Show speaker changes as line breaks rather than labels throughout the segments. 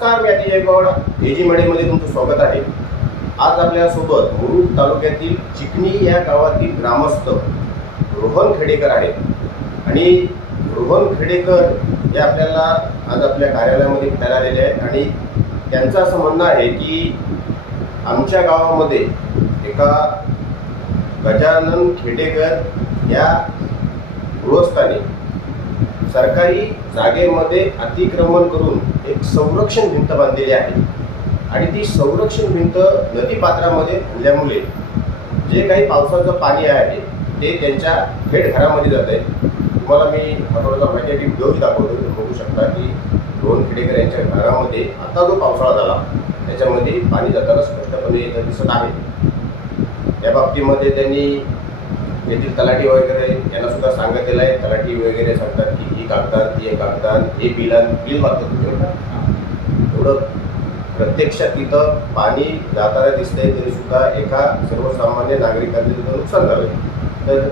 नमस्कार मी अतिजय गौड एजी मध्ये तुमचं स्वागत आहे. आज आपल्यासोबत मुरुड तालुक्यातील चिकणी या गावातील ग्रामस्थ रोहन खेडेकर आहेत. आणि रोहन खेडेकर हे आपल्याला आज आपल्या कार्यालयामध्ये भेटायला आलेले आहेत. आणि त्यांचं असं म्हणणं आहे की आमच्या गावामध्ये एका गजानन खेडेकर या गृहस्थाने सरकारी जागेमध्ये अतिक्रमण करून एक संरक्षण भिंत बांधलेली आहे. आणि ती संरक्षण भिंत नदी पात्रामध्ये जे काही पावसाचं पाणी आहे ते त्यांच्या थेट घरामध्ये जात आहे. तुम्हाला मी हा थोडासा माहिती आहे की व्हिडिओ दाखवतो तुम्ही बघू शकता की रोहन खेडेकर यांच्या घरामध्ये आता जो पावसाळा झाला त्याच्यामध्ये पाणी जाताना स्पष्टपणे येतं दिसत आहे. या बाबतीमध्ये त्यांनी येथील तलाठी वगैरे यांना सुद्धा सांगितलेलं आहे. तलाठी वगैरे सांगतात की कागदात हे कागदात हे बिला बिल मागतात तुम्ही एवढं प्रत्यक्षात तिथं पाणी जाताना दिसतंय तरी सुद्धा एका सर्वसामान्य नागरिकांचे तिथं नुकसान झालंय. तर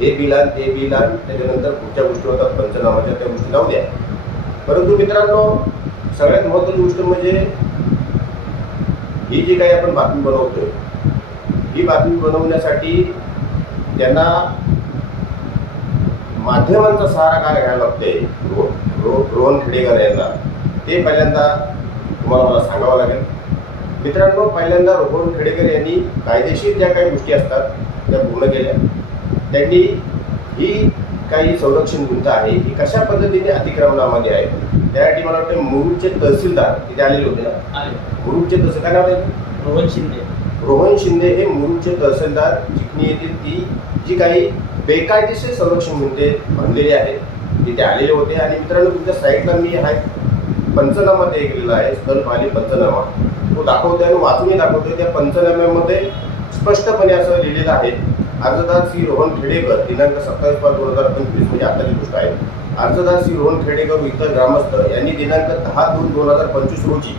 हे बिलान ते बिलान त्याच्यानंतर पुढच्या गोष्टी होतात पंचनामाच्या त्या गोष्टी जाऊ द्या. परंतु मित्रांनो सगळ्यात महत्त्वाची गोष्ट म्हणजे ही जी काही आपण बातमी बनवतोय ही बातमी बनवण्यासाठी त्यांना माध्यमांचा सहारा काय घ्यायला लागतोय? रो रो रोहन खेडेकर यांना. ते पहिल्यांदा तुम्हाला मला सांगावं लागेल. मित्रांनो पहिल्यांदा रोहन खेडेकर यांनी कायदेशीर ज्या काही गोष्टी असतात त्या पूर्ण केल्या. त्यांनी ही काही संरक्षण भिंत आहे ही कशा पद्धतीने अतिक्रमणामध्ये आहे त्यासाठी मला वाटतं मुरुडचे तहसीलदार तिथे आलेले होते ना. मुरुडचे तहसील काय नाव?
रोहन शिंदे.
रोहन शिंदे हे मुरुडचे तहसीलदार चिकणी येथील ती जी काही बेकायदेशीर संरक्षण मुद्दे बनलेले आहेत. तिथे आलेले होते आणि मित्रांनो तुमच्या साईटला मी हा एक पंचनामा ते केलेला आहे. स्थल पाहणी पंचनामा. तो दाखवतोय आणि वाचूनही दाखवतोय. त्या पंचनाम्यामध्ये स्पष्टपणे असं लिहिलेलं आहे. अर्जदार श्री रोहन खेडेकर दिनांक सत्तावीस पाच दोन हजार पंचवीस म्हणजे आताची गोष्ट आहे. अर्जदार श्री रोहन खेडेकर इतर ग्रामस्थ यांनी दिनांक दहा दोन दोन हजार पंचवीस रोजी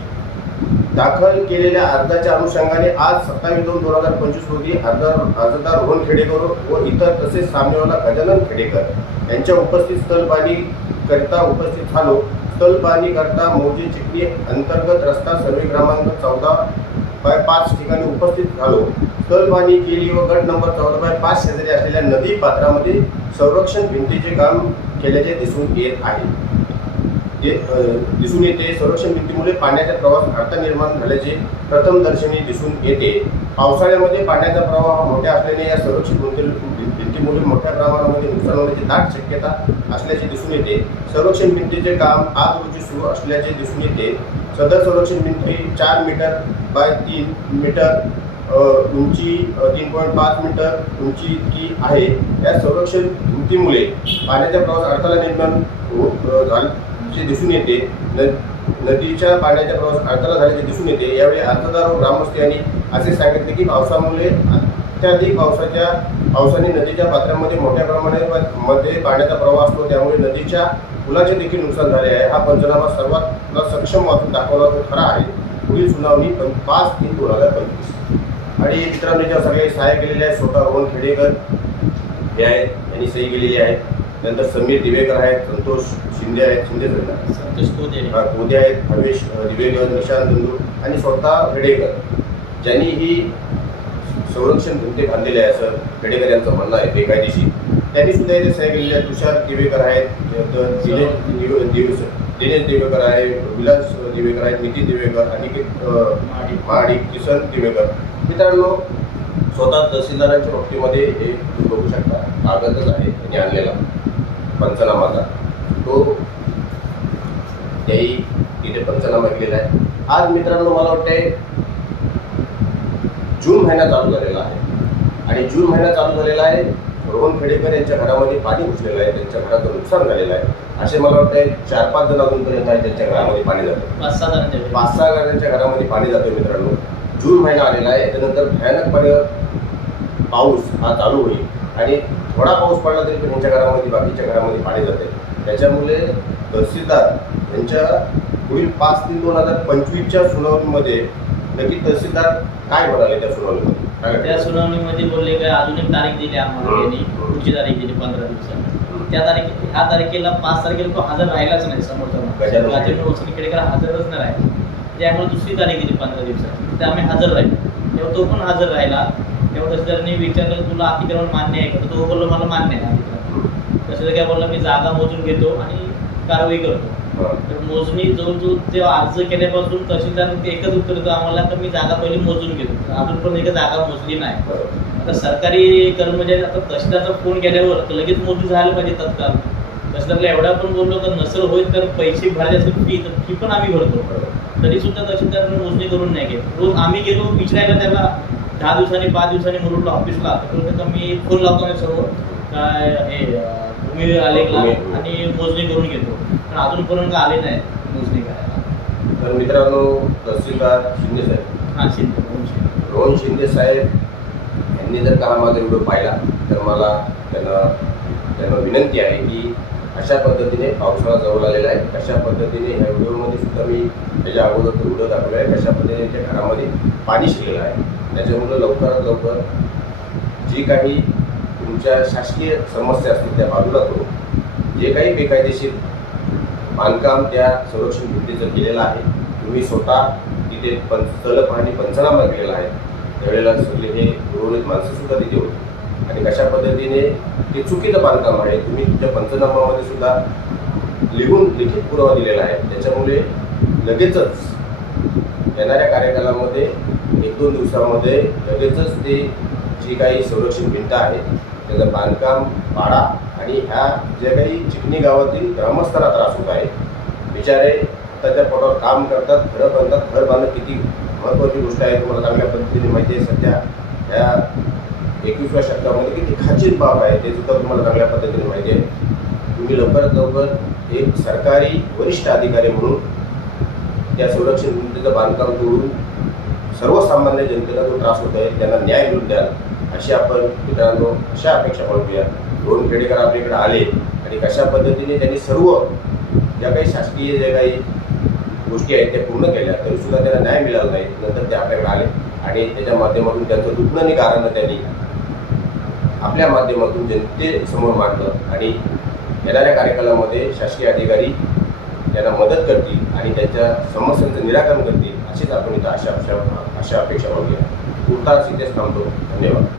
दाखल केलेल्या अर्जाच्या अनुषंगाने आज सत्तावीस दोन दोन हजार पंचवीस रोजी अर्जदार अर्जदार रोहन खेडेकर व इतर तसेच सामनेवाला गजानन खेडेकर यांच्या उपस्थित स्थलपाणी उपस्थित झालो. स्थलपाणी करता मौजे चिखली अंतर्गत रस्ता सर्वे क्रमांक चौदा बाय पाच ठिकाणी उपस्थित झालो. स्थलपाणी केली व गट नंबर चौदा बाय पाच शेजारी असलेल्या नदी पात्रामध्ये संरक्षण भिंतीचे काम केल्याचे दिसून येत आहे. जे दिसून येते संरक्षण भिंतीमुळे पाण्याचा प्रवास अडथळा निर्माण झाल्याचे प्रथम दर्शनी दिसून येते. पावसाळ्यामध्ये पाण्याचा प्रवाह मोठ्या असल्याने या संरक्षित भिंती- भिंतीमुळे मोठ्या प्रमाणामध्ये नुकसान होण्याची दाट शक्यता असल्याचे दिसून येते. संरक्षण भिंतीचे काम आज रोजी सुरू असल्याचे दिसून येते. सदर संरक्षण भिंती चार मीटर बाय तीन मीटर उंची तीन पॉईंट पाच मीटर उंची इतकी आहे. या संरक्षण भिंतीमुळे पाण्याचा प्रवास अडथळा निर्माण होत अ, जे दिसून येते न नदीच्या पाण्याचा प्रवास अडथळा झाल्याचे दिसून येते यावेळी अर्जदार व ग्रामस्थ यांनी असे सांगितले की पावसामुळे अत्याधिक पावसाच्या पावसाने नदीच्या पात्रांमध्ये मोठ्या प्रमाणात मध्ये पाण्याचा प्रवाह असतो. त्यामुळे नदीच्या पुलाचे देखील नुकसान झाले आहे. हा पंचनामा सर्वात सक्षम वाचून दाखवला तो खरा आहे. पुढील सुनावणी पण पाच तीन दोन हजार पंचवीस. आणि मित्रांनो ज्या सगळे सहाय्य केलेले आहेत. स्वतः रोहन खेडेकर हे आहेत. यांनी सही केलेली आहे. नंतर समीर दिवेकर आहेत संतोष शिंदे आहेत शिंदे?
संतोष कोदे
आहेत. हवेश दिवेकर निशांत धंदू आणि स्वतः खेडेकर ज्यांनी ही संरक्षण भिंती बांधलेली आहे असं खेडेकर यांचं म्हणणं आहे बेकायदेशीर. त्यांनी सुद्धा इथे सह्या केलेल्या आहेत तुषार दिवेकर आहेत दिनेश दिनेश दिवेकर आहे विलास दिवेकर आहेत नितीन दिवेकर अनिकेत
महाडिक.
किसन दिवेकर. मित्रांनो स्वतः तहसीलदारांच्या बाबतीमध्ये हे बघू शकता. कागदच आहे त्यांनी आणलेला. पंचनामाचा. तो त्याही तिथे पंचनामा केलेला आहे. आज मित्रांनो मला वाटते जून महिना चालू झालेला आहे. आणि जून महिना चालू झालेला आहे रोहन खेडेकर यांच्या घरामध्ये पाणी घुसलेलं आहे त्यांच्या घराचं नुकसान झालेलं आहे. असे मला वाटतं चार पाच जण अजूनपर्यंत आहेत त्यांच्या घरामध्ये पाणी जातं.
पाच सहा जणांच्या.
पाच सहा घरांच्या घरामध्ये पाणी जातं मित्रांनो. जून महिना आलेला आहे याच्यानंतर भयानकपणे पाऊस हा चालू होईल. आणि थोडा पाऊस पडला तरी पण यांच्या घरामध्ये बाकीच्या घरामध्ये पाणी जाते. त्याच्यामुळे तहसीलदार यांच्या पुढील पाच तीन दोन हजार पंचवीसच्या सुनावणीमध्ये नक्की तहसीलदार काय म्हणाले त्या सुनावणीमध्ये? काय
त्या सुनावणीमध्ये बोलले काय अजून एक तारीख दिली आम्हाला. त्यांनी. पुढची तारीख दिली पंधरा दिवसांनी त्या तारखे ह्या तारखेला पाच तारखेला तो हजर राहिलाच नाही समोरचा खेडेकर हजरच नाही राहिला. त्यामुळे दुसरी तारीख दिली पंधरा दिवसाची तर आम्ही हजर राहिलो. तेव्हा तो पण हजर राहिला. तेव्हा तहसीलदारांनी विचारलं तुला अतिक्रमण मान्य आहे का? तर तो बोललो मला मान्य आहे. अतिक्रमण तसं काय बोलला मी जागा मोजून घेतो आणि कारवाई करतो. तर मोजणी जवळजवळ जेव्हा अर्ज केल्यापासून तहसीलदार ते एकच उत्तर देतो आम्हाला तर मी जागा पहिली मोजून घेतो. अजून पण एक जागा मोजली नाही. आता सरकारी कर्मचारी आता तहसीलदारचा फोन केल्यावर लगेच मोजणी झालं पाहिजे तत्काळ. तहसीलदारला एवढा पण बोललो तर नसेल होईल तर पैसे भरायचे असेल फी तर फी पण आम्ही भरतो. तरी सुद्धा तहसीलदारांनी मोजणी करून नाही घेत रोज आम्ही गेलो विचारायला त्याला दहा दिवसांनी पाच दिवसांनी मुरुडला ऑफिसला तर मी फोन लावतो मी सर्व. काय हे भूमी आलेखला
भूमी-
आणि मोजणी करून घेतो. पण अजूनपर्यंत आले नाही मोजणी करायला.
तर मित्रांनो तहसीलदार शिंदे साहेब.
हा शिंदे.
रोहन शिंदे. साहेब यांनी जर का हा माझा व्हिडिओ पाहिला तर मला त्यांना त्यांना विनंती आहे की अशा पद्धतीने पावसाळा जवळ आलेला आहे. कशा पद्धतीने ह्या व्हिडिओमध्ये सुद्धा मी त्याच्या अगोदर तो व्हिडिओ दाखवला आहे. कशा पद्धतीने त्या घरामध्ये पाणी शिरलेलं आहे. त्याच्यामुळं लवकरात लवकर जी काही तुमच्या शासकीय समस्या असतील त्या बाजूला करून जे काही बेकायदेशीर बांधकाम त्या संरक्षण भिंतीचं केलेलं आहे तुम्ही स्वतः तिथे पं स्थल पाहणी पंचनामा केलेला आहे. त्यावेळेला सगळे हे उर्वरित माणसंसुद्धा तिथे होती. आणि कशा पद्धतीने ते चुकीचं बांधकाम आहे तुम्ही तुमच्या पंचनामामध्ये सुद्धा लिहून लिखित पुरावा दिलेला आहे. त्याच्यामुळे लगेचच येणाऱ्या कार्यकालामध्ये एक दोन दिवसामध्ये लगेचच ते जी काही संरक्षण भिंत आहे त्याचं बांधकाम पाडा आणि ह्या ज्या काही चिकणी गावातील ग्रामस्थांना त्रास होत आहे बिचारे त्याच्या पोटावर काम करतात घरं बांधतात घर बांधणं किती महत्त्वाची गोष्ट आहे तुम्हाला चांगल्या पद्धतीने माहिती आहे सध्या. ह्या एकवीसव्या शतकामध्ये किती खाचित बाब आहे ते सुद्धा तुम्हाला चांगल्या पद्धतीने माहिती आहे. तुम्ही लवकरात लवकर एक सरकारी वरिष्ठ अधिकारी म्हणून त्या संरक्षण भिंतीचं बांधकाम करून सर्वसामान्य जनतेला जो त्रास होत आहे त्यांना न्याय मिळून द्याल. अशी आपण मित्रांनो अशा अपेक्षा बाळगूया. दोन खेडेकर आपल्याकडे आले आणि कशा पद्धतीने त्यांनी सर्व ज्या काही शासकीय ज्या काही गोष्टी आहेत त्या पूर्ण केल्या तरीसुद्धा त्यांना न्याय मिळाला नाही. नंतर ते आपल्याकडे आले आणि त्याच्या माध्यमातून त्यांचं दुखणं आणि कारण त्यांनी आपल्या माध्यमातून जनतेसमोर मांडलं आणि येणाऱ्या कार्यकालामध्ये शासकीय अधिकारी त्यांना मदत करतील आणि त्यांच्या समस्यांचं निराकरण करतील अशीच आपण इथं अशा अशा अशा अपेक्षा मागूया. तुर्तास इथेच थांबतो. धन्यवाद.